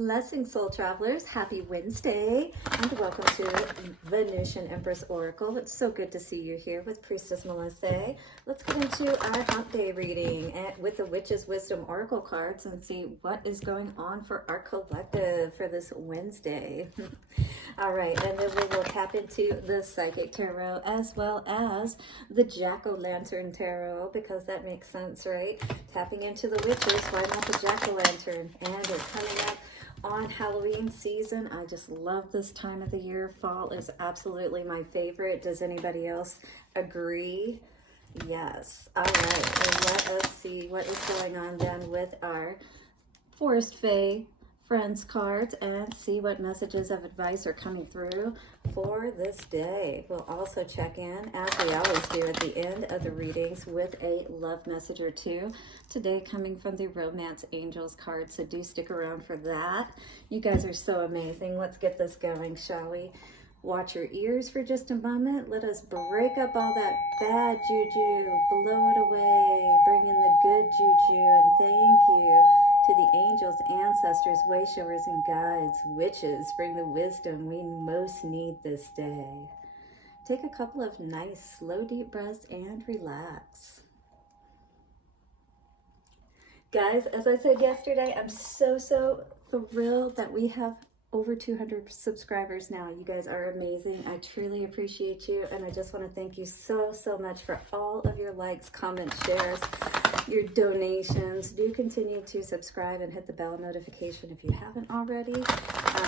Blessings, soul travelers. Happy Wednesday and welcome to Venusian Empress Oracle. It's so good to see you here with Priestess Melissae. Let's get into our hump day reading with the Witch's Wisdom Oracle cards and see what is going on for our collective for this Wednesday. All right, and then we will tap into the Psychic Tarot as well as the Jack-o'-lantern Tarot, because that makes sense, right? Tapping into the witches, why not the Jack-o'-lantern? And it's coming up on Halloween season. I just love this time of the year. Fall is absolutely my favorite. Does anybody else agree? Yes. All right, and let us see what is going on then with our Forest Fae Friends cards and see what messages of advice are coming through for this day. We'll also check in, as we always do at the end of the readings, with a love message or two. Today coming from the Romance Angels card, so do stick around for that. You guys are so amazing. Let's get this going, shall we? Watch your ears for just a moment. Let us break up all that bad juju, blow it away, bring in the good juju, and thank you to the angels, ancestors, way showers, and guides. Witches, bring the wisdom we most need this day. Take a couple of nice, slow, deep breaths and relax. Guys, as I said yesterday, I'm so thrilled that we have over 200 subscribers now. You guys are amazing. I truly appreciate you, and I just want to thank you so much for all of your likes, comments, shares, your donations. Do continue to subscribe and hit the bell notification if you haven't already.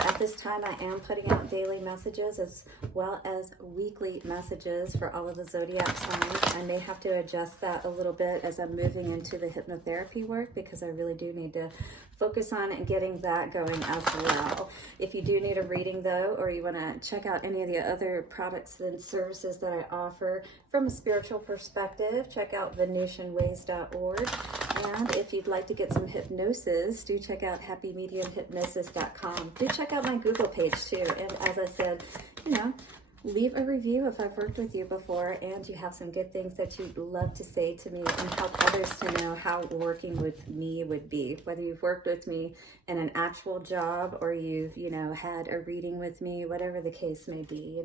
At this time, I am putting out daily messages as well as weekly messages for all of the zodiac signs. I may have to adjust that a little bit as I'm moving into the hypnotherapy work, because I really do need to focus on getting that going as well. If you do need a reading though, or you want to check out any of the other products and services that I offer from a spiritual perspective, check out VenusianWays.org. And if you'd like to get some hypnosis, do check out happymediumhypnosis.com. Do check out my Google page too. And as I said, you know, leave a review if I've worked with you before and you have some good things that you'd love to say to me, and help others to know how working with me would be. Whether you've worked with me in an actual job or you've, had a reading with me, whatever the case may be,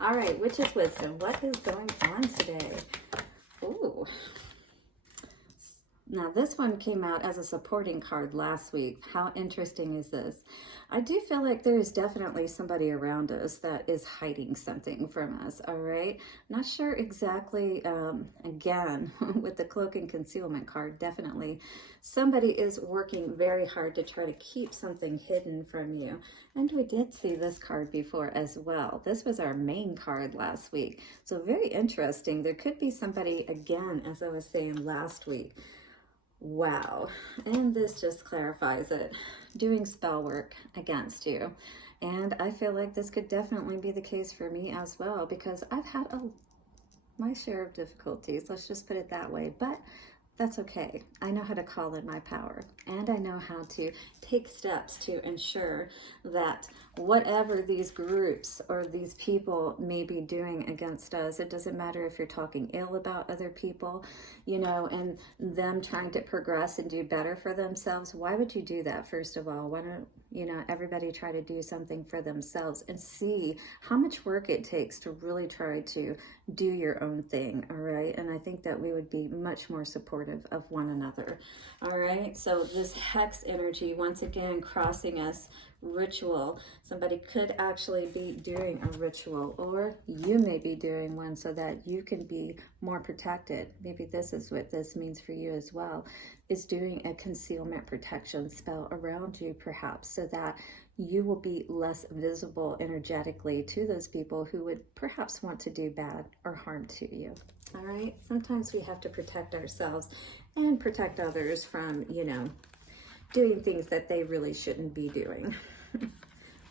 All right, Witch's Wisdom, what is going on today? Ooh. Now, this one came out as a supporting card last week. How interesting is this? I do feel like there is definitely somebody around us that is hiding something from us, all right? Not sure exactly, again, with the Cloak and Concealment card, definitely. Somebody is working very hard to try to keep something hidden from you. And we did see this card before as well. This was our main card last week. So very interesting. There could be somebody, again, as I was saying last week. Wow, and this just clarifies it, doing spell work against you. And I feel like this could definitely be the case for me as well, because I've had my share of difficulties, let's just put it that way, but that's okay. I know how to call in my power, and I know how to take steps to ensure that whatever these groups or these people may be doing against us, it doesn't matter if you're talking ill about other people, and them trying to progress and do better for themselves. Why would you do that, first of all? Why don't, everybody try to do something for themselves and see how much work it takes to really try to do your own thing, all right? And I think that we would be much more supportive of one another, all right? So this hex energy, once again, crossing us, ritual. Somebody could actually be doing a ritual, or you may be doing one so that you can be more protected. Maybe this is what this means for you as well, is doing a concealment protection spell around you, perhaps, so that you will be less visible energetically to those people who would perhaps want to do bad or harm to you. All right, sometimes we have to protect ourselves and protect others from, doing things that they really shouldn't be doing.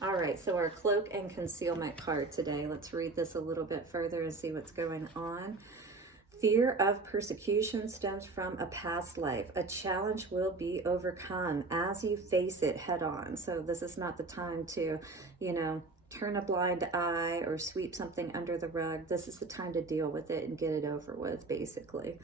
All right, so our Cloak and Concealment card today. Let's read this a little bit further and see what's going on. Fear of persecution stems from a past life. A challenge will be overcome as you face it head on. So this is not the time to, turn a blind eye or sweep something under the rug. This is the time to deal with it and get it over with, basically.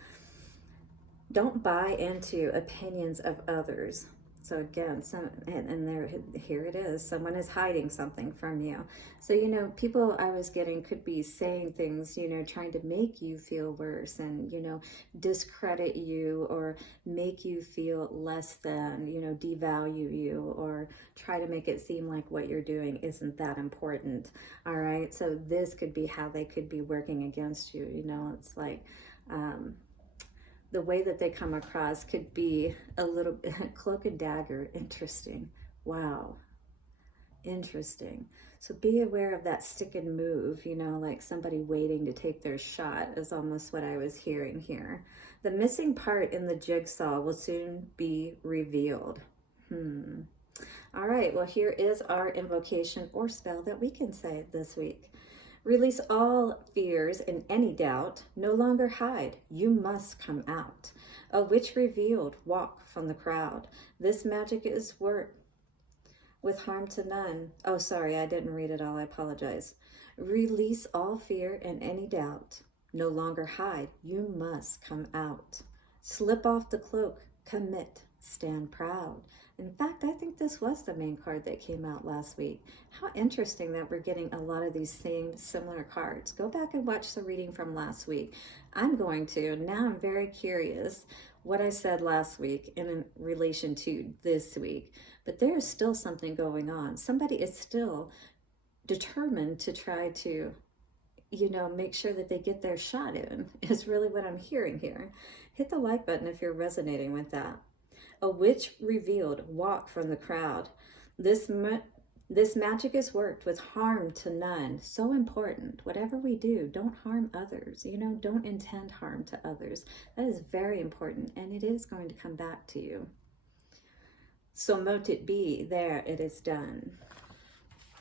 Don't buy into opinions of others. So again, and there, here it is. Someone is hiding something from you. So, you know, people I was getting could be saying things, you know, trying to make you feel worse and, you know, discredit you or make you feel less than, you know, devalue you or try to make it seem like what you're doing isn't that important. All right. So this could be how they could be working against you. You know, it's like, the way that they come across could be a little cloak and dagger. Interesting. Wow. Interesting. So be aware of that stick and move, you know, like somebody waiting to take their shot is almost what I was hearing here. The missing part in the jigsaw will soon be revealed. All right, well, here is our invocation or spell that we can say this week. Release all fears and any doubt. No longer hide. You must come out. A witch revealed. Walk from the crowd. This magic is worked with harm to none. Oh, sorry, I didn't read it all. I apologize. Release all fear and any doubt. No longer hide. You must come out. Slip off the cloak. Commit. Stand proud. In fact, I think this was the main card that came out last week. How interesting that we're getting a lot of these same similar cards. Go back and watch the reading from last week. I'm going to. Now I'm very curious what I said last week in relation to this week. But there is still something going on. Somebody is still determined to try to, you know, make sure that they get their shot in, is really what I'm hearing here. Hit the like button if you're resonating with that. A witch revealed. Walk from the crowd. This magic is worked with harm to none. So important. Whatever we do, don't harm others. You know, don't intend harm to others. That is very important, and it is going to come back to you. So mote it be. There, it is done.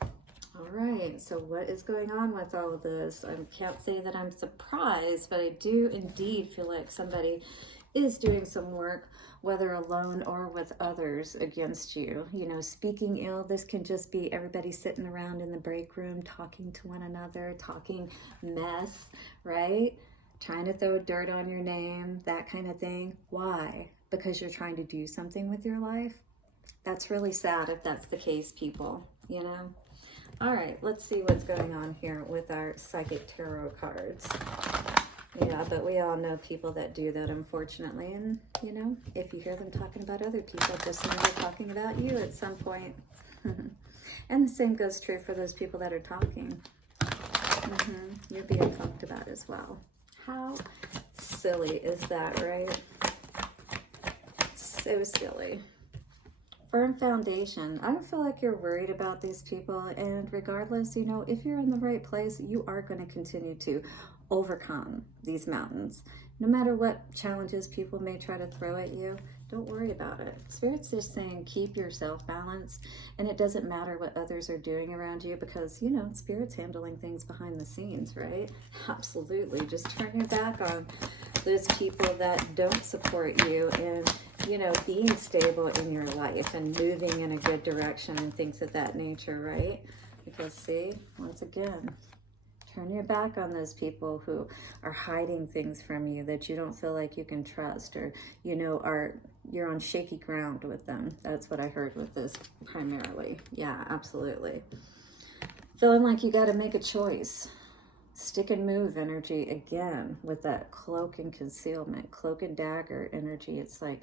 All right, so what is going on with all of this? I can't say that I'm surprised, but I do indeed feel like somebody is doing some work, whether alone or with others, against you. You know, speaking ill, this can just be everybody sitting around in the break room talking to one another, talking mess, right? Trying to throw dirt on your name, that kind of thing. Why? Because you're trying to do something with your life? That's really sad if that's the case, people, you know? All right, let's see what's going on here with our Psychic Tarot cards. Yeah, but we all know people that do that, unfortunately. And, you know, if you hear them talking about other people, just know they're talking about you at some point. And the same goes true for those people that are talking. You're being talked about as well. How silly is that, right? So silly. Firm foundation. I don't feel like you're worried about these people, and regardless, you know, if you're in the right place, you are going to continue to overcome these mountains. No matter what challenges people may try to throw at you, don't worry about it. Spirit's just saying keep yourself balanced, and it doesn't matter what others are doing around you, because, you know, Spirit's handling things behind the scenes, right? Absolutely. Just turn your back on those people that don't support you and, you know, being stable in your life and moving in a good direction and things of that nature, right? Because see, once again, turn your back on those people who are hiding things from you that you don't feel like you can trust, or, you know, you're on shaky ground with them. That's what I heard with this primarily. Yeah, absolutely. Feeling like you got to make a choice. Stick and move energy again with that cloak and concealment, cloak and dagger energy. It's like,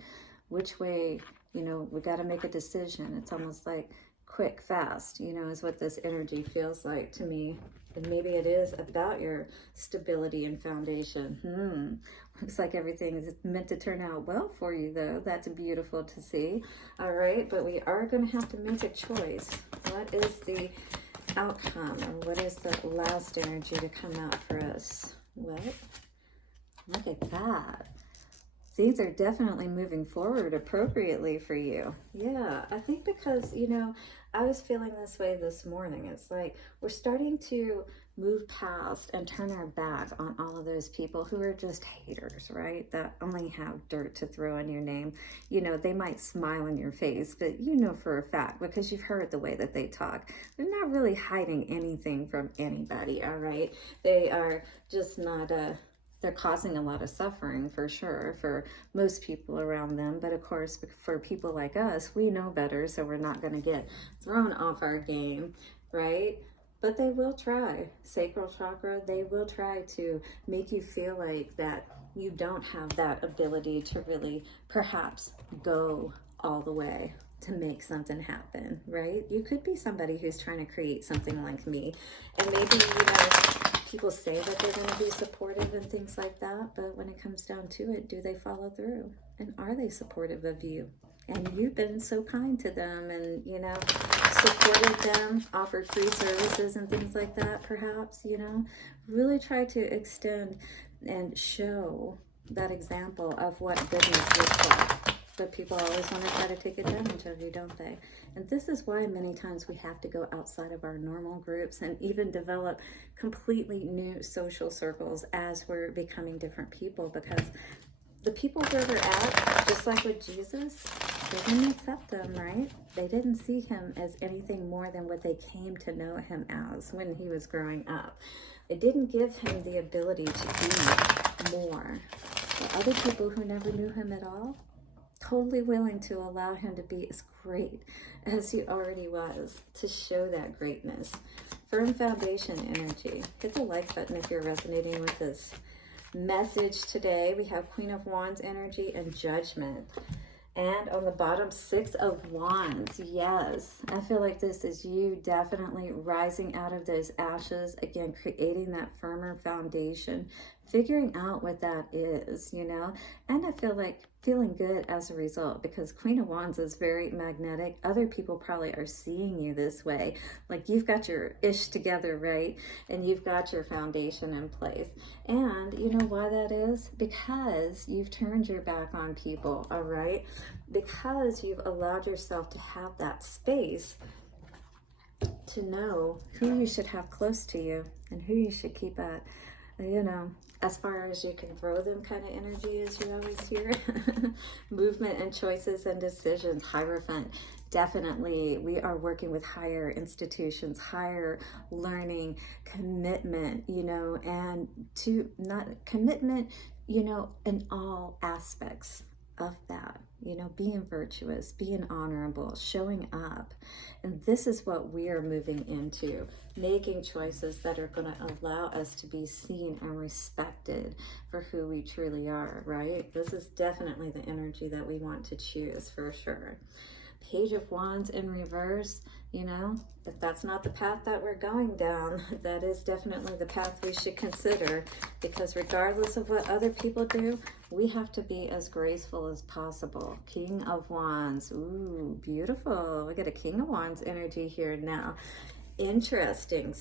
which way, you know, we got to make a decision. It's almost like quick, fast, you know, is what this energy feels like to me. And maybe it is about your stability and foundation. Looks like everything is meant to turn out well for you, though. That's beautiful to see. All right, but we are going to have to make a choice. What is the outcome, or what is the last energy to come out for us? What? Look at that. Things are definitely moving forward appropriately for you. Yeah, I think because, you know, I was feeling this way this morning. It's like we're starting to move past and turn our back on all of those people who are just haters, right? That only have dirt to throw in your name. You know, they might smile in your face, but you know for a fact, because you've heard the way that they talk, they're not really hiding anything from anybody, all right? They are just not they're causing a lot of suffering for sure for most people around them. But of course, for people like us, we know better, so we're not going to get thrown off our game, right? But they will try. Sacral chakra, they will try to make you feel like that you don't have that ability to really perhaps go all the way to make something happen, right? You could be somebody who's trying to create something like me, and maybe, people say that they're going to be supportive and things like that, but when it comes down to it, do they follow through? And are they supportive of you? And you've been so kind to them and, supported them, offered free services and things like that, perhaps, really try to extend and show that example of what goodness looks like. But people always want to try to take advantage of you, don't they? And this is why many times we have to go outside of our normal groups and even develop completely new social circles as we're becoming different people, because the people where we're at, just like with Jesus, they didn't accept them, right? They didn't see him as anything more than what they came to know him as when he was growing up. They didn't give him the ability to be more. But other people who never knew him at all, totally willing to allow him to be as great as he already was, to show that greatness. Firm foundation energy. Hit the like button if you're resonating with this message today. We have Queen of Wands energy and Judgment. And on the bottom, Six of Wands. Yes, I feel like this is you definitely rising out of those ashes. Again, creating that firmer foundation, figuring out what that is, And I feel like feeling good as a result, because Queen of Wands is very magnetic. Other people probably are seeing you this way. Like you've got your ish together, right? And you've got your foundation in place. And you know why that is? Because you've turned your back on people, all right? Because you've allowed yourself to have that space to know who you should have close to you and who you should keep at, as far as you can throw them kind of energy, as you always hear. Movement and choices and decisions. Hierophant. Definitely, we are working with higher institutions, higher learning, commitment, and to not commitment, in all aspects of that, being virtuous, being honorable, showing up. And this is what we are moving into, making choices that are going to allow us to be seen and respected for who we truly are, right? This is definitely the energy that we want to choose for sure. Page of Wands in reverse, if that's not the path that we're going down, that is definitely the path we should consider, because regardless of what other people do, we have to be as graceful as possible. King of Wands. Ooh, beautiful. We got a King of Wands energy here now. Interesting.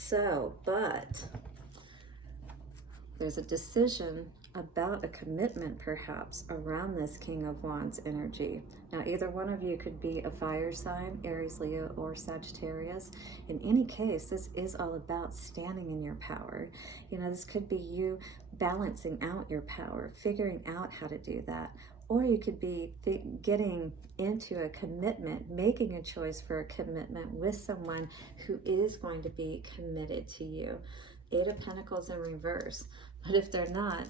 But there's a decision about a commitment perhaps around this King of Wands energy. Now, either one of you could be a fire sign, Aries, Leo, or Sagittarius. In any case, this is all about standing in your power. This could be you balancing out your power, figuring out how to do that. Or you could be getting into a commitment, making a choice for a commitment with someone who is going to be committed to you. Eight of Pentacles in reverse. But if they're not,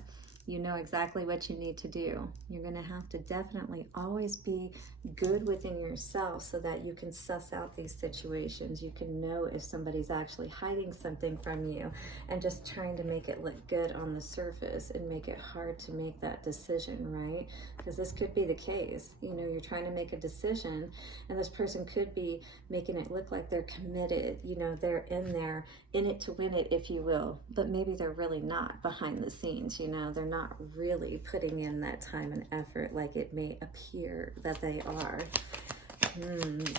you know exactly what you need to do. You're going to have to definitely always be good within yourself so that you can suss out these situations. You can know if somebody's actually hiding something from you and just trying to make it look good on the surface and make it hard to make that decision, right? Because this could be the case. You're trying to make a decision and this person could be making it look like they're committed. They're in there, in it to win it, if you will. But maybe they're really not behind the scenes, they're not really putting in that time and effort like it may appear that they are.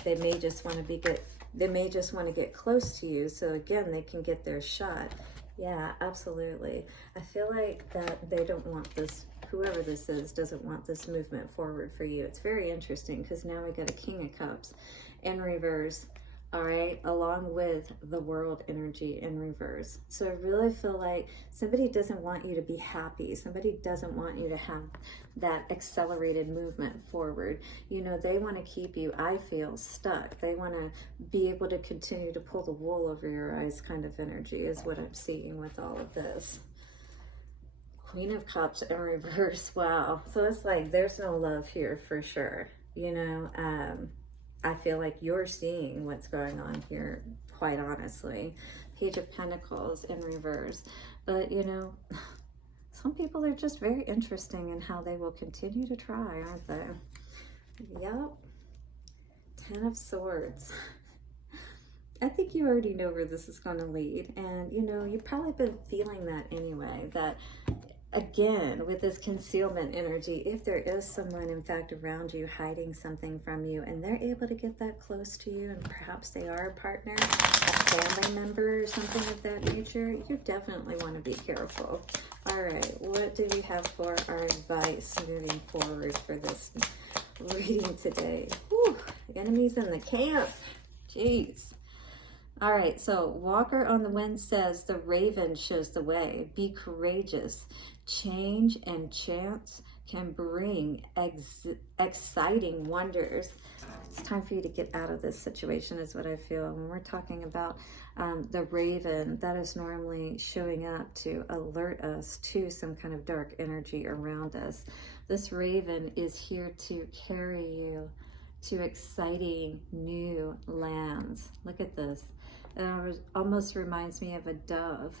They may just want to be good. They may just want to get close to you so again they can get their shot. Yeah, absolutely. I feel like that they don't want this, whoever this is doesn't want this movement forward for you. It's very interesting because now we got a King of Cups in reverse. All right, along with the World energy in reverse. So I really feel like somebody doesn't want you to be happy. Somebody doesn't want you to have that accelerated movement forward. They want to keep you, I feel, stuck. They want to be able to continue to pull the wool over your eyes kind of energy is what I'm seeing with all of this. Queen of Cups in reverse. Wow. So it's like there's no love here for sure. You know, I feel like you're seeing what's going on here, quite honestly. Page of Pentacles in reverse. But, you know, some people are just very interesting in how they will continue to try, aren't they? Yep. Ten of Swords. I think you already know where this is going to lead. And, you know, you've probably been feeling that anyway. That, again, with this concealment energy, if there is someone, in fact, around you hiding something from you, and they're able to get that close to you, and perhaps they are a partner, a family member, or something of that nature, you definitely want to be careful. All right, what do we have for our advice moving forward for this reading today? Whew, enemies in the camp. Jeez. All right, so Walker on the Wind says, the raven shows the way. Be courageous. Change and chance can bring exciting wonders. It's time for you to get out of this situation is what I feel. When we're talking about the raven, that is normally showing up to alert us to some kind of dark energy around us. This raven is here to carry you to exciting new lands. Look at this. It almost reminds me of a dove,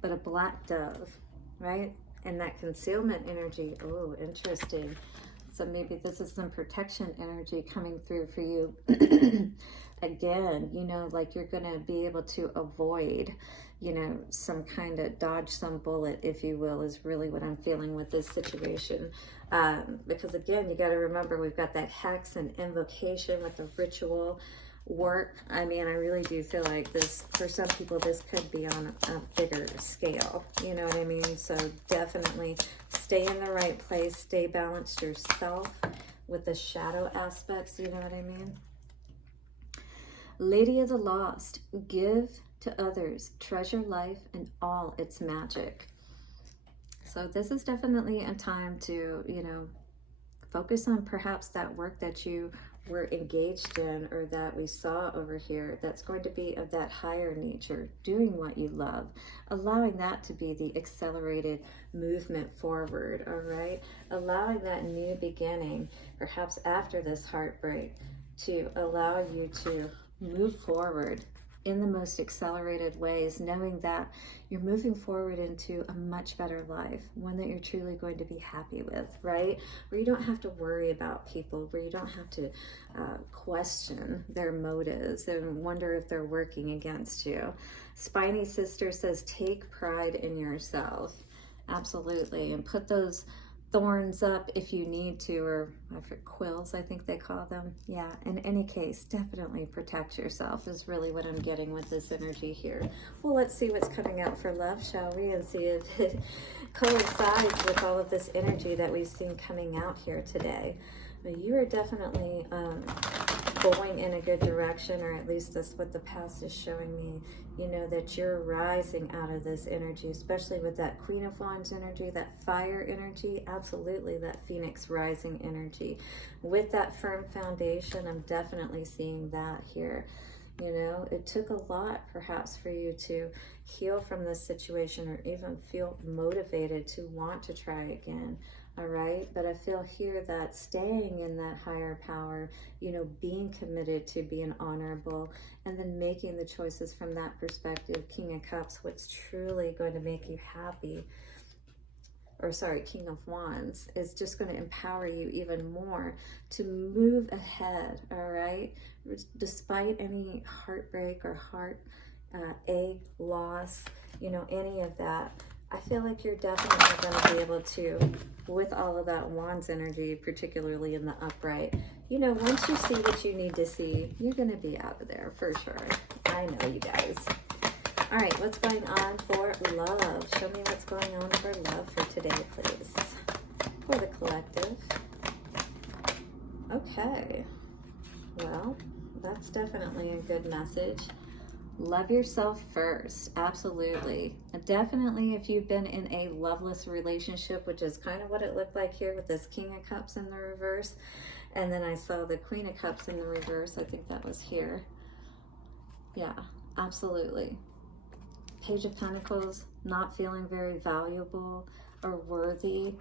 but a black dove, right? And that concealment energy, oh, interesting. So maybe this is some protection energy coming through for you. Again, you know, like you're going to be able to avoid, you know, some kind of dodge some bullet, if you will, is really what I'm feeling with this situation. Because again, you got to remember, we've got that hex and invocation with the ritual work. I mean, I really do feel like this, for some people, this could be on a bigger scale. You know what I mean? So definitely stay in the right place, stay balanced yourself with the shadow aspects. You know what I mean? Lady of the Lost, give to others, treasure life and all its magic. So this is definitely a time to, you know, focus on perhaps that work that you were engaged in, or that we saw over here, that's going to be of that higher nature, doing what you love, allowing that to be the accelerated movement forward. All right, allowing that new beginning, perhaps after this heartbreak, to allow you to move forward in the most accelerated ways, knowing that you're moving forward into a much better life, one that you're truly going to be happy with, right? Where you don't have to worry about people, where you don't have to question their motives and wonder if they're working against you. Spiny Sister says, take pride in yourself. Absolutely. And put those thorns up if you need to, or quills, I think they call them. Yeah, in any case, definitely protect yourself is really what I'm getting with this energy here. Well, let's see what's coming out for love, shall we? And see if it coincides with all of this energy that we've seen coming out here today. But you are definitely going in a good direction, or at least that's what the past is showing me. You know that you're rising out of this energy, especially with that Queen of Wands energy, that fire energy, absolutely that Phoenix rising energy. With that firm foundation, I'm definitely seeing that here. You know, it took a lot perhaps for you to heal from this situation, or even feel motivated to want to try again. All right, but I feel here that staying in that higher power, you know, being committed to being honorable, and then making the choices from that perspective. King of Cups, what's truly going to make you happy, or sorry, King of Wands, is just going to empower you even more to move ahead. All right, despite any heartbreak or heartache, loss, you know, any of that. I feel like you're definitely going to be able to, with all of that Wands energy, particularly in the upright, you know, once you see what you need to see, you're going to be out of there for sure. I know, you guys. All right, what's going on for love? Show me what's going on for love for today, please. For the collective. Okay. Well, that's definitely a good message. Love yourself first. Absolutely. Definitely, if you've been in a loveless relationship, which is kind of what it looked like here with this King of Cups in the reverse, and then I saw the Queen of Cups in the reverse. I think that was here. Yeah, absolutely. Page of Pentacles, not feeling very valuable. or worthy,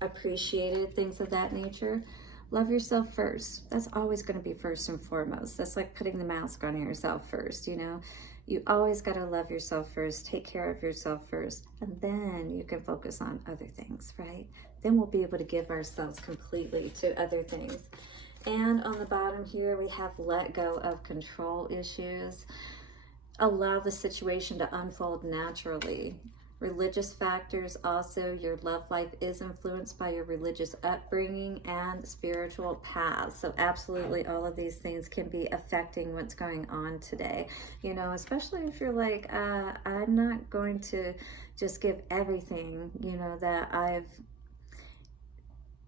appreciated, things of that nature, love yourself first. That's always going to be first and foremost. That's like putting the mask on yourself first, you know. You always got to love yourself first, take care of yourself first, and then you can focus on other things, right? Then we'll be able to give ourselves completely to other things. And on the bottom here, we have let go of control issues. Allow the situation to unfold naturally. Religious factors also, your love life is influenced by your religious upbringing and spiritual paths. So absolutely all of these things can be affecting what's going on today. You know, especially if you're like, I'm not going to just give everything, you know, that I've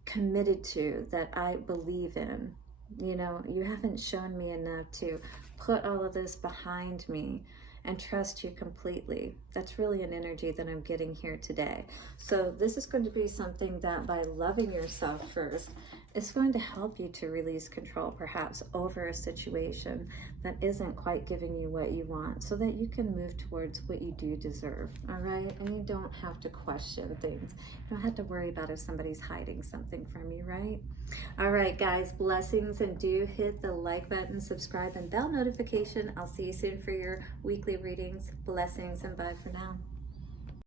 committed to, that I believe in. You know, you haven't shown me enough to put all of this behind me and trust you completely. That's really an energy that I'm getting here today. So this is going to be something that by loving yourself first, it's going to help you to release control perhaps over a situation that isn't quite giving you what you want, so that you can move towards what you do deserve, all right? And you don't have to question things. You don't have to worry about if somebody's hiding something from you, right? All right, guys, blessings, and do hit the like button, subscribe, and bell notification. I'll see you soon for your weekly readings. Blessings, and bye for now.